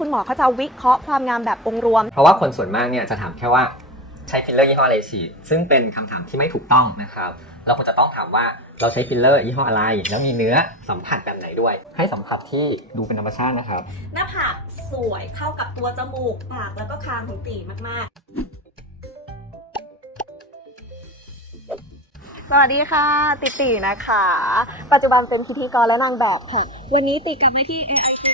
คุณหมอเขาจะวิเคราะห์ความงามแบบองค์รวม เพราะว่าคนส่วนมากเนี่ยจะถามแค่ว่าใช้ฟิลเลอร์ยี่ห้ออะไรฉีดซึ่งเป็นคำถามที่ไม่ถูกต้องนะครับ เราควรจะต้องถามว่าเราใช้ฟิลเลอร์ยี่ห้ออะไร แล้วมีเนื้อสัมผัสแบบไหนด้วย ให้สัมผัสที่ดูเป็นธรรมชาตินะครับ หน้าผากสวยเข้ากับตัวจมูกปากแล้วก็คางของตีมากๆสวัสดีค่ะ ติตินะคะ ปัจจุบันเป็นพิธีกรและนางแบบค่ะ วันนี้ติกลับมาที่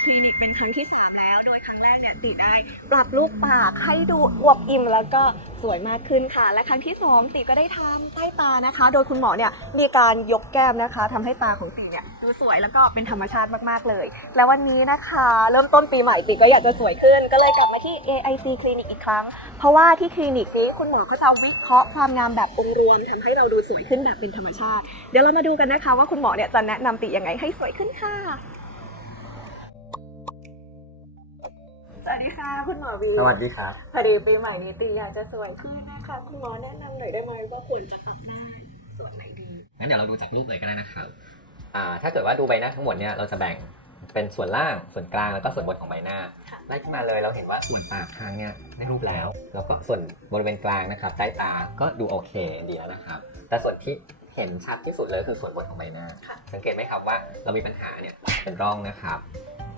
AIC Clinic เป็นครั้งที่ 3 แล้ว โดยครั้งแรกเนี่ยติได้ปรับรูปปากให้ดูอวบอิ่มแล้วก็สวยมากขึ้นค่ะ และครั้งที่ 2 ติก็ได้ทำใต้ตานะคะ โดยคุณหมอเนี่ยมีการยกแก้มนะคะทำให้ตาของติเนี่ยดูสวยแล้วก็เป็นธรรมชาติมากๆเลย และวันนี้นะคะ เริ่มต้นปีใหม่ติก็อยากจะสวยขึ้น ก็เลยกลับมาที่ AIC Clinic อีกครั้ง เพราะว่าที่คลินิกนี้คุณหมอเขาจะวิเคราะห์ความงามแบบองค์รวมทำให้เราดูสวยขึ้นแบบเป็นธรรมชาติ เดี๋ยวเรามาดูกันนะคะว่าคุณหมอเนี่ยจะแนะนำติยังไงให้สวยขึ้นค่ะ สวัสดีค่ะ คุณหมอวีสวัสดีครับพอดีปีใหม่นี้ติอยากจะสวยขึ้นนะคะ คุณหมอแนะนำหน่อยได้ไหมว่าควรจะปรับหน้าส่วนไหนดีงั้นเดี๋ยวเราดูจากรูปเลยก็ได้นะครับอ่าถ้าเกิดว่าดูใบหน้าทั้งหมดเนี่ยเราจะแบ่งเป็นส่วนล่างส่วนกลางแล้วก็ส่วนบนของใบหน้าค่ะไล่ขึ้นมาเลยเราเห็นว่าส่วนปากทางเนี่ยได้รูปแล้ว แล้วก็ส่วนบริเวณกลางนะครับใต้ตาก็ดูโอเคดีแล้วนะครับ แต่ส่วนที่เห็นชัดที่สุดเลยคือส่วนบนของใบหน้าค่ะสังเกตไหมครับว่าเรามีปัญหาเนี่ยเป็นร่องนะครับ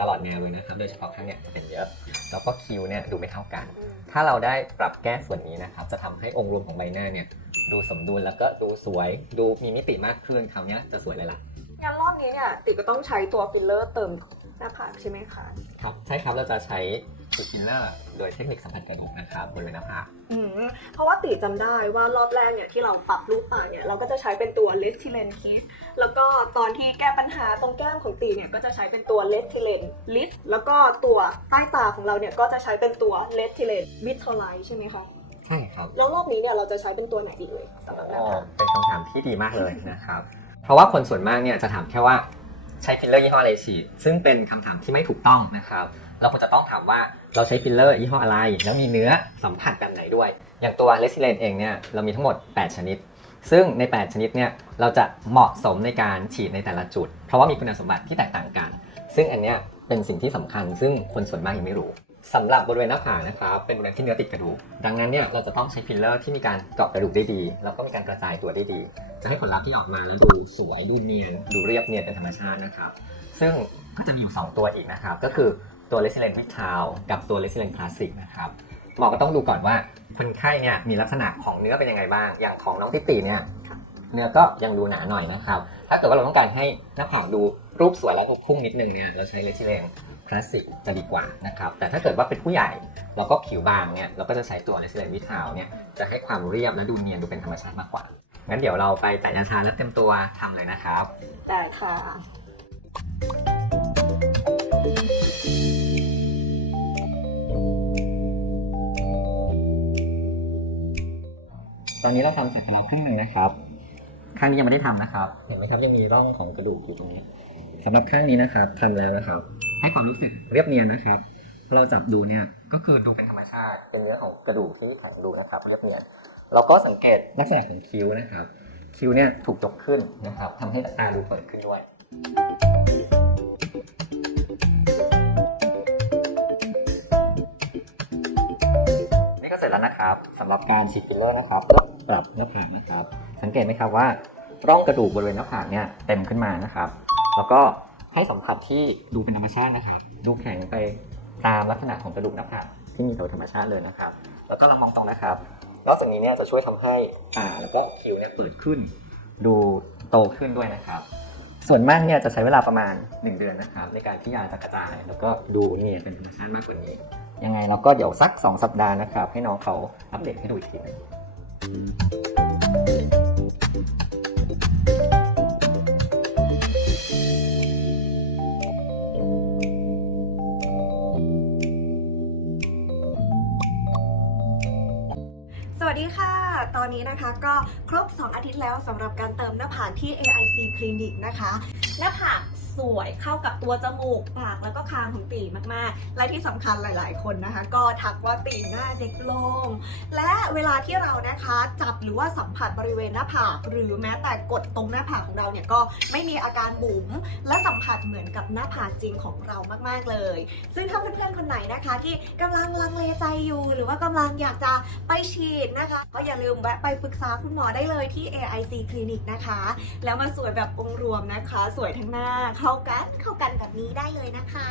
ตลอดแนวเลยนะครับโดยเฉพาะข้างเนี่ยจะเป็นเยอะแล้วก็คิ้วเนี่ยดูไม่เท่ากัน ถ้าเราได้ปรับแก้ส่วนนี้นะครับ จะทำให้องค์รวมของใบหน้าเนี่ยดูสมดุลแล้วก็ดูสวยดูมีมิติมากขึ้นคราวเนี้ยจะสวยเลยล่ะงั้นรอบนี้เนี่ยติก็ต้องใช้ตัวฟิลเลอร์เติมหน้าผากใช่ไหมคะครับใช่ครับเราจะใช้ สูตรฟิลเลอร์โดยเทคนิคสัมผัสไกลอกนะครับบริเวณหน้าผากอืมเพราะว่าติจำได้ว่ารอบแรกเนี่ยที่เราปรับรูปปากเนี่ยเราก็จะใช้เป็นตัวเลสทิเลนคิสแล้วก็ตอนที่แก้ปัญหาตรงแก้มของตีเนี่ยก็จะใช้เป็นตัวเลสทิเลนลิสแล้วก็ตัวใต้ตาของเราเนี่ยก็จะใช้เป็นตัวเลสทิเลนวิทไลใช่ไหมคะใช่ครับแล้วรอบนี้เนี่ยเราจะใช้เป็นตัวไหนอีกเลยสำหรับหน้าอ๋อผากเป็นคำถามที่ดีมากเลยนะครับ เพราะว่าคนส่วนมากเนี่ยจะถามแค่ว่า ใช้ฟิลเลอร์ยี่ห้ออะไรฉีดซึ่งเป็นคำถามที่ไม่ถูกต้องนะครับ เราควรจะต้องถามว่าเราใช้ฟิลเลอร์ยี่ห้ออะไร แล้วมีเนื้อสัมผัสแบบไหนด้วย อย่างตัวเลซิเลนเองเนี่ยเรามีทั้งหมด 8 ชนิด ซึ่งใน 8 ชนิดเนี่ยเราจะเหมาะสมในการฉีดในแต่ละจุด เพราะว่ามีคุณสมบัติที่แตกต่างกัน ซึ่งอันเนี้ยเป็นสิ่งที่สำคัญ ซึ่งคนส่วนมากยังไม่รู้ สำหรับบริเวณหน้าผากนะครับเป็นบริเวณที่เนื้อติดกระดูก ดังนั้นเนี่ยเราจะต้องใช้ฟิลเลอร์ที่มีการเจาะกระดูกได้ดีแล้วก็มีการกระจายตัวได้ดี จะให้ผลลัพธ์ที่ออกมาแล้วดูสวยดูเนียนดูเรียบเนียนเป็นธรรมชาตินะครับซึ่งก็จะมีอยู่ 2 ตัวอีกนะครับก็คือตัว Resilient w i t h o u กับตัว Resilient Classic นะครับหมอก็ต้องดูก่อนว่าคนไข้เนี่ยมีลักษณะของเนื้อเป็นยังไงบ้าง อย่างของน้องติติเนี่ยเนื้อก็ยังดูหนาหน่อยนะครับ ถ้าเกิดว่าเราต้องการให้หน้าผากดูรูปสวยและดูพุ่งนิดนึงเนี่ยเราใช้ Resilient Classic จะดีกว่านะครับ แต่ถ้าเกิดว่าเป็นผู้ใหญ่แล้วก็ผิวบางเนี่ยเราก็จะใช้ตัว Resilient w i t h o u เนี่ยจะให้ความเรียบและดูเนียนดูเป็นธรรมชาติมากกว่า งั้นเดี๋ยวเราไปแต่ยาชาและเต็มตัวทำเลยนะครับ ได้ค่ะ ตอนนี้เราทำสักการะครึ่งหนึ่งนะครับ ข้างนี้ยังไม่ได้ทำนะครับ เห็นไหมครับยังมีร่องของกระดูกอยู่ตรงนี้สำหรับข้างนี้นะครับทำแล้วนะครับ ให้ความรู้สึกเรียบเนียนนะครับเราจับดูเนี่ยก็คือดูเป็นธรรมชาติ เป็นเนื้อของกระดูกที่แข็งดูนะครับ เรียบเนียนเราก็สังเกตลักษณะของคิ้วนะครับ คิ้วเนี่ยถูกยกขึ้นนะครับทำให้ตาดูเปิดขึ้นด้วยนี่ก็เสร็จแล้วนะครับสำหรับการฉีดฟิลเลอร์นะครับก็ปรับหน้าผากนะครับ สังเกตไหมครับว่าร่องกระดูกบริเวณหน้าผากเนี่ยเต็มขึ้นมานะครับ แล้วก็ ให้สัมผัสที่ดูเป็นธรรมชาตินะครับ ดูแข็งไปตามลักษณะของกระดูกหน้าผากที่มีโดยธรรมชาติเลยนะครับ แล้วก็เรามองตรงนะครับ นอกจากนี้เนี่ยจะช่วยทำให้ตาแล้วก็คิ้วเนี่ยเปิดขึ้น ดูโตขึ้นด้วยนะครับ ส่วนมากเนี่ยจะใช้เวลาประมาณ 1 เดือนนะครับ ในการที่ยาจะกระจาย แล้วก็ดูเนียนเป็นธรรมชาติมากกว่านี้ ยังไงเราก็เดี๋ยวสัก 2 สัปดาห์นะครับ ให้น้องเขาอัปเดตให้ดูอีกทีนึง ตอนนี้นะคะก็ครบ 2 อาทิตย์แล้วสำหรับการเติมหน้าผากที่ AIC Clinic นะคะ หน้าผากสวยเข้ากับตัวจมูกปากแล้วก็คางของตีมากๆ และที่สำคัญหลายๆ คนนะคะ ก็ทักว่าตีหน้าเด็กลง และเวลาที่เรานะคะจับหรือว่าสัมผัสบริเวณหน้าผากหรือแม้แต่กดตรงหน้าผากของเราเนี่ยก็ไม่มีอาการบุ๋มและสัมผัสเหมือนกับหน้าผากจริงของเรามากๆเลย ซึ่งถ้าเพื่อนๆคนไหนนะคะ ที่กำลังลังเลใจอยู่ หรือว่ากำลังอยากจะไปฉีดนะคะ ก็อย่าลืมแวะไปปรึกษาคุณหมอได้เลยที่ AIC Clinic นะคะ แล้วมาสวยแบบองค์รวมนะคะ สวยทั้งหน้าเข้ากันเข้ากันแบบนี้ได้เลยนะคะ